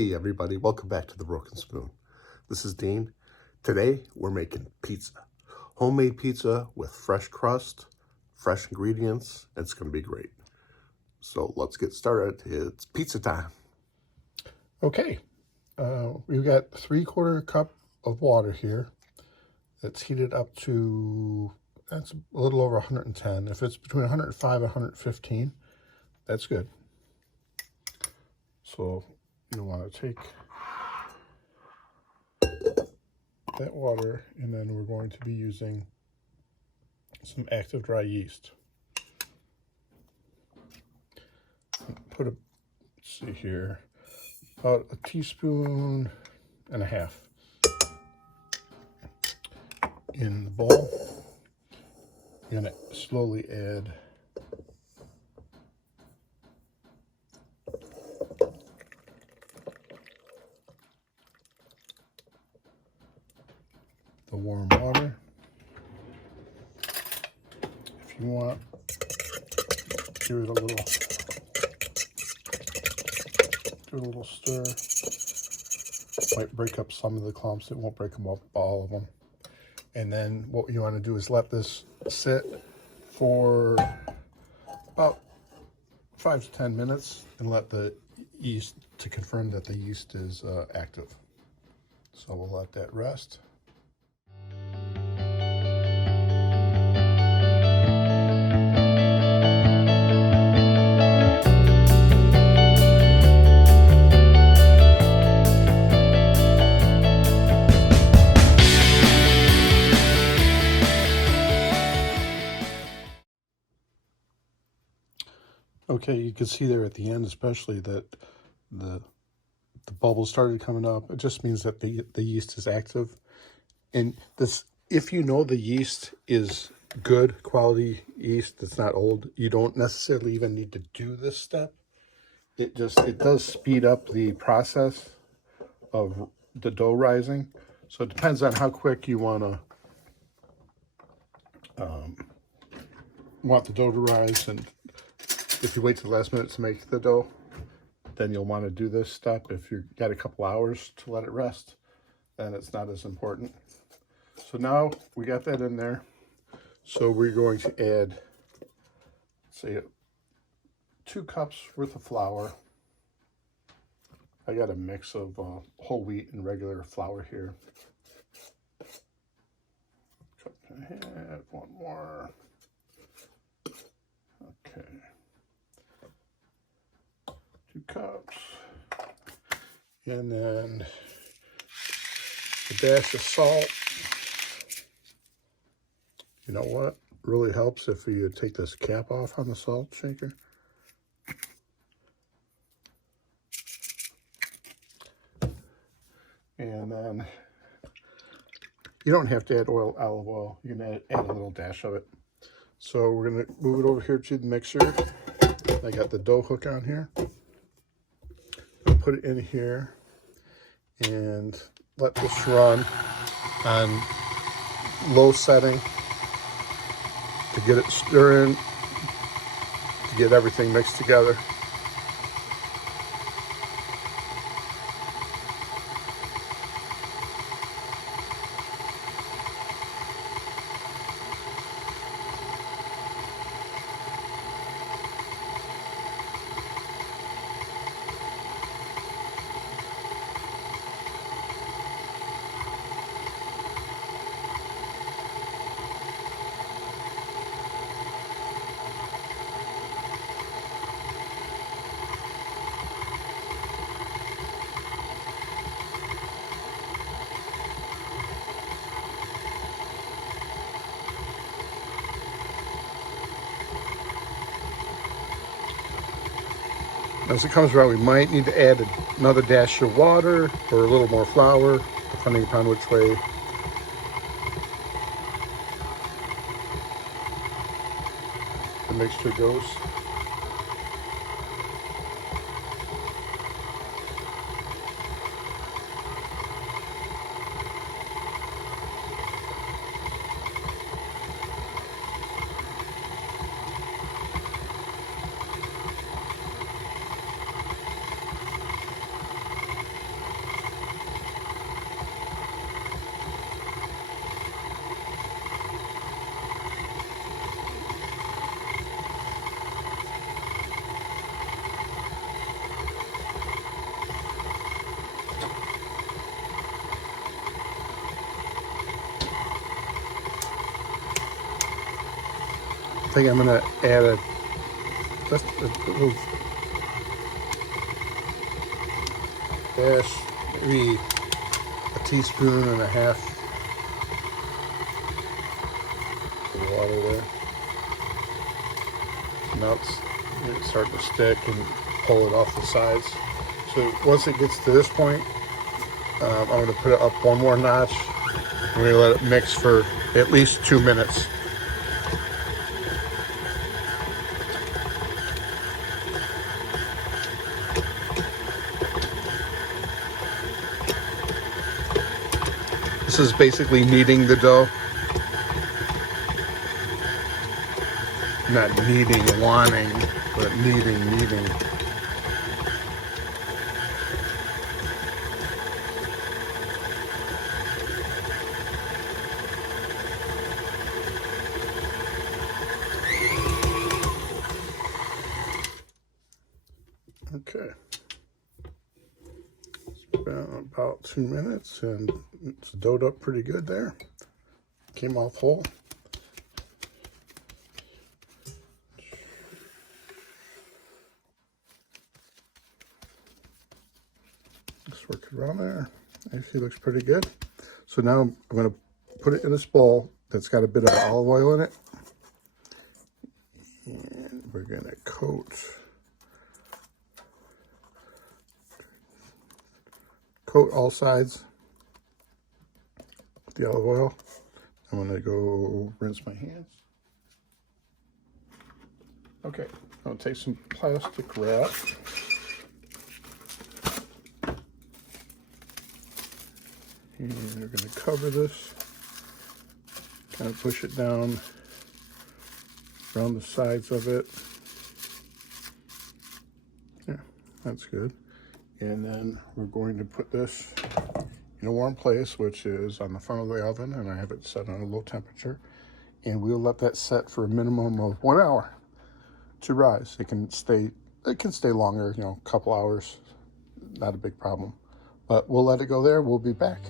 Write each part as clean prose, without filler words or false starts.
Hey everybody, welcome back to The Broken Spoon. This is Dean. Today we're making pizza. Homemade pizza with fresh crust, fresh ingredients, and it's going to be great. So let's get started. It's pizza time. Okay, we've got 3/4 cup of water here. That's heated up to, that's a little over 110. If it's between 105 and 115, that's good. So you want to take that water, and then we're going to be using some active dry yeast. Put a, let's see here, about a teaspoon and a half in the bowl. You're going to slowly add the warm water. If you want, give it a little, do a little stir. Might break up some of the clumps. It won't break them up, all of them. And then what you want to do is let this sit for about 5 to 10 minutes and let the yeast, to confirm that the yeast is active. So we'll let that rest. Okay, you can see there at the end especially that the bubbles started coming up. It just means that the yeast is active. And this, if you know the yeast is good quality yeast, that's not old, you don't necessarily even need to do this step. It does speed up the process of the dough rising. So it depends on how quick you want the dough to rise. And if you wait till the last minute to make the dough, then you'll want to do this step. If you've got a couple hours to let it rest, then it's not as important. So now we got that in there. So we're going to add, say, 2 cups worth of flour. I got a mix of whole wheat and regular flour here. Cup and a half, one more. Okay. 2 cups. And then a dash of salt. You know what really helps if you take this cap off on the salt shaker. And then you don't have to add olive oil. You can add a little dash of it. So we're going to move it over here to the mixer. I got the dough hook on here. I'll put it in here and let this run on low setting to get it stirring, to get everything mixed together. As it comes around, we might need to add another dash of water or a little more flour, depending upon which way the mixture goes. I think I'm gonna add just a little dash, maybe a teaspoon and a half of water there. Now it's starting to stick and pull it off the sides. So once it gets to this point, I'm going to put it up one more notch. I'm going to let it mix for at least 2 minutes. This is basically kneading the dough. Not kneading, wanting, but kneading. Okay. It's been about 2 minutes and it's doughed up pretty good there. Came off whole. Just work it around there. Actually looks pretty good. So now I'm going to put it in this bowl that's got a bit of olive oil in it. And we're going to coat all sides with the olive oil. I'm going to go rinse my hands. Okay, I'll take some plastic wrap. And we're going to cover this, kind of push it down around the sides of it. Yeah, that's good. And then we're going to put this in a warm place, which is on the front of the oven, and I have it set on a low temperature. And we'll let that set for a minimum of 1 hour to rise. It can stay longer, you know, a couple hours, not a big problem. But we'll let it go there. We'll be back.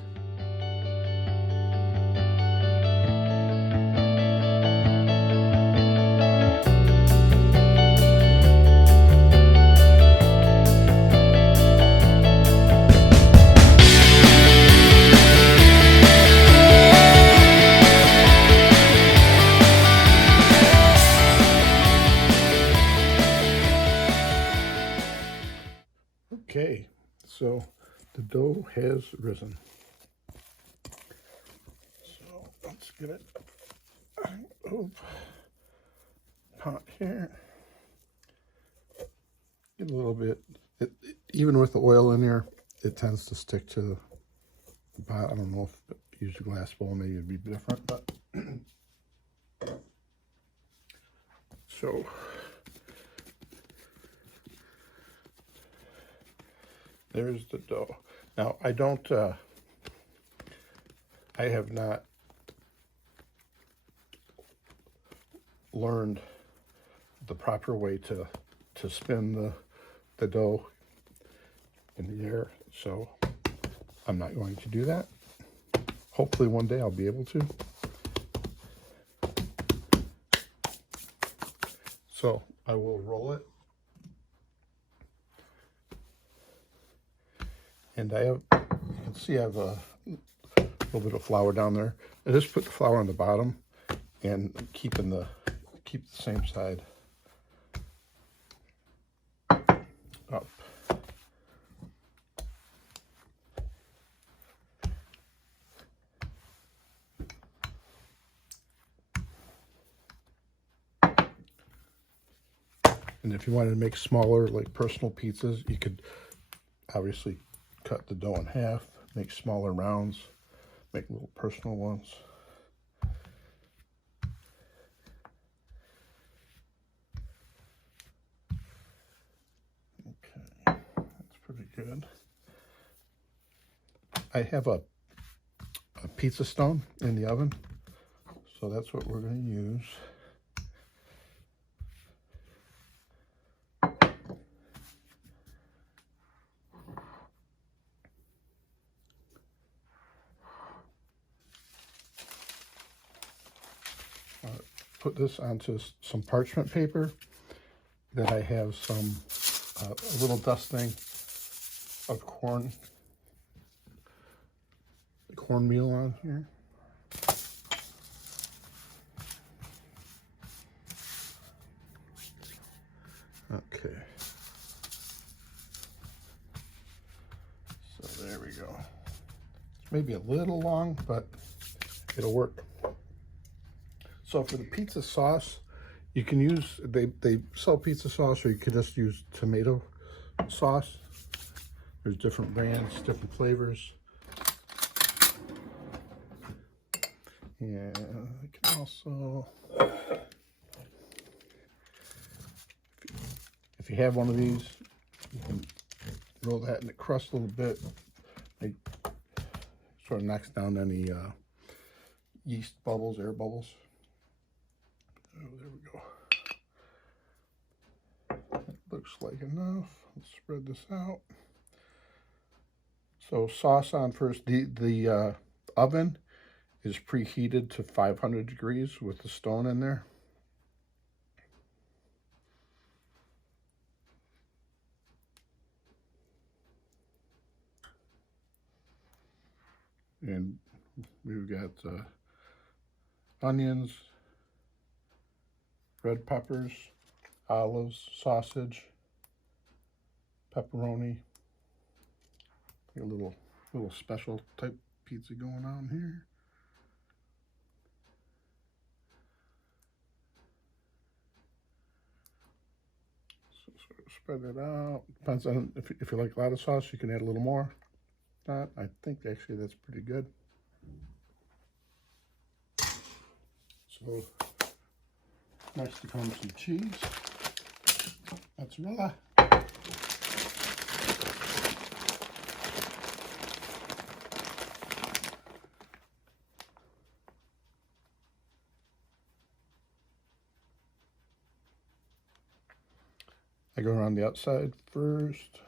Okay, so the dough has risen. So let's get it out of pot here. Get a little bit, even with the oil in there, it tends to stick to the pot. I don't know if use a glass bowl, maybe it'd be different, but so there's the dough. Now I have not learned the proper way to spin the dough in the air, so I'm not going to do that. Hopefully one day I'll be able to. So I will roll it. And I have, you can see I have a little bit of flour down there. I just put the flour on the bottom and keep the same side up. And if you wanted to make smaller, like personal pizzas, you could obviously cut the dough in half, make smaller rounds, make little personal ones. Okay, that's pretty good. I have a pizza stone in the oven, so that's what we're going to use. put this onto some parchment paper. Then I have some a little dusting of cornmeal on here. Okay. So there we go. It's maybe a little long, but it'll work. So for the pizza sauce, you can use, they sell pizza sauce, or you can just use tomato sauce. There's different brands, different flavors. And I can also, if you have one of these, you can roll that in the crust a little bit. It sort of knocks down any yeast bubbles, air bubbles. Oh, there we go. That looks like enough. Let's spread this out. So sauce on first. The oven is preheated to 500 degrees with the stone in there. And we've got onions, red peppers, olives, sausage, pepperoni. A little special type pizza going on here. So sort of spread it out. Depends on if you like a lot of sauce, you can add a little more. That I think actually that's pretty good. So next comes some cheese, mozzarella. I go around the outside first,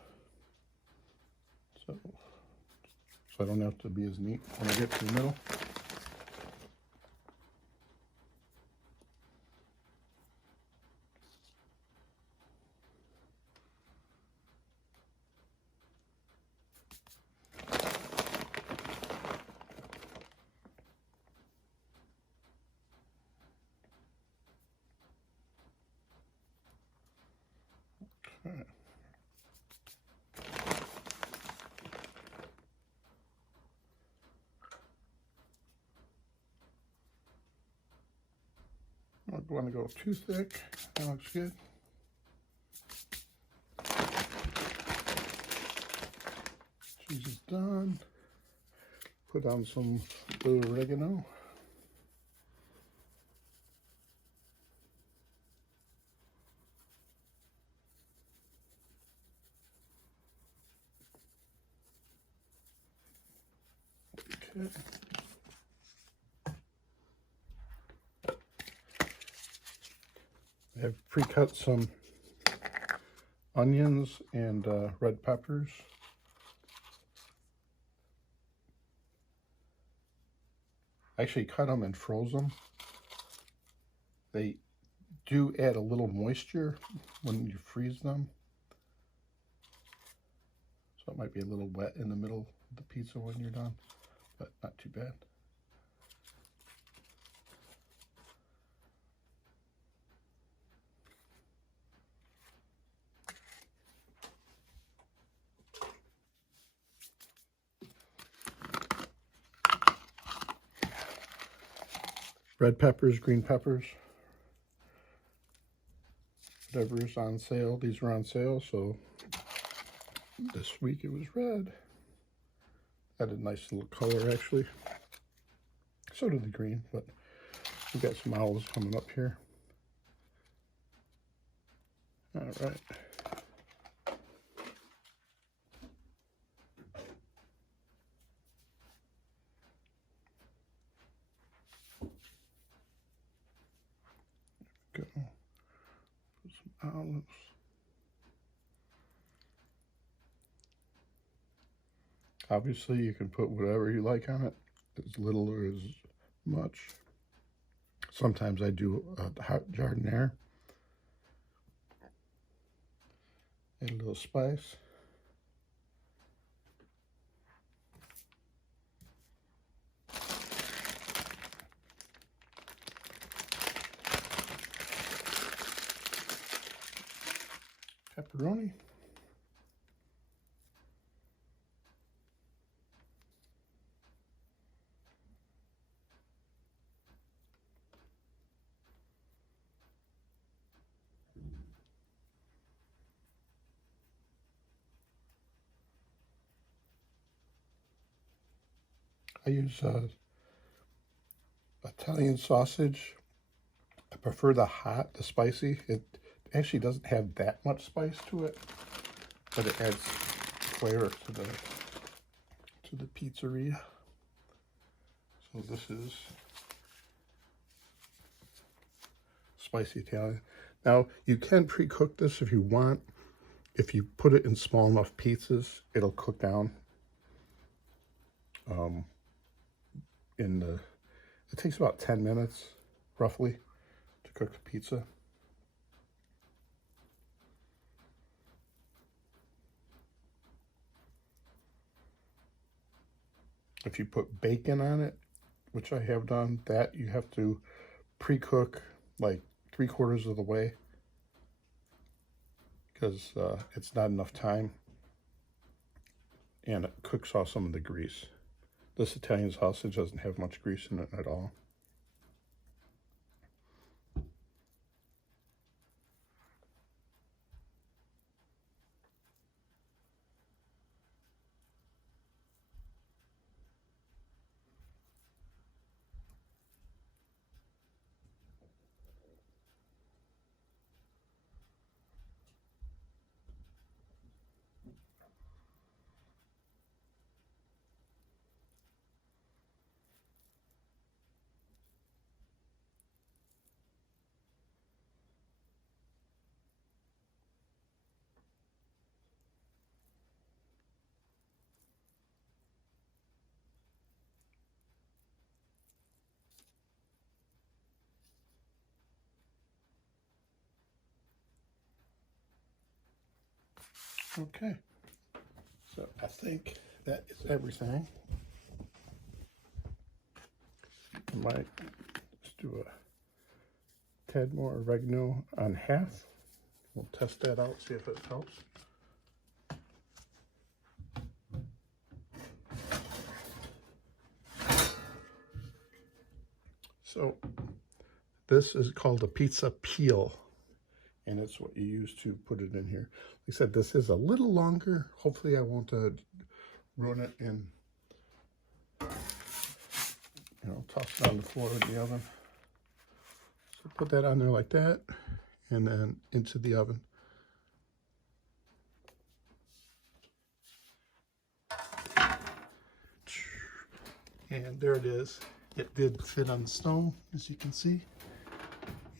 so I don't have to be as neat when I get to the middle. Okay. I don't want to go too thick. That looks good. Cheese is done. Put on some little oregano. Okay. I have pre-cut some onions and red peppers. I actually cut them and froze them. They do add a little moisture when you freeze them. So it might be a little wet in the middle of the pizza when you're done, but not too bad. Red peppers, green peppers, whatever is on sale. These are on sale, so this week it was red. Had a nice little color actually. So did the green, but we've got some olives coming up here. All right. Go. Put some olives. Obviously, you can put whatever you like on it, as little or as much. Sometimes I do a hot jardiniere. Add a little spice. Pepperoni. I use Italian sausage. I prefer the hot, the spicy. It actually doesn't have that much spice to it, but it adds flavor to the pizzeria. So this is spicy Italian. Now you can pre-cook this if you want. If you put it in small enough pieces, it'll cook down. It takes about 10 minutes, roughly, to cook the pizza. If you put bacon on it, which I have done, that you have to pre-cook like 3/4 of the way because it's not enough time and it cooks off some of the grease. This Italian sausage doesn't have much grease in it at all. Okay, so I think that is everything. I might just do a tad more oregano on half. We'll test that out, see if it helps. So this is called a pizza peel, and it's what you use to put it in here. Like I said, this is a little longer. Hopefully I won't ruin it and toss it on the floor of the oven. So put that on there like that, and then into the oven. And there it is. It did fit on the stone, as you can see.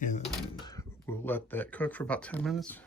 And we'll let that cook for about 10 minutes.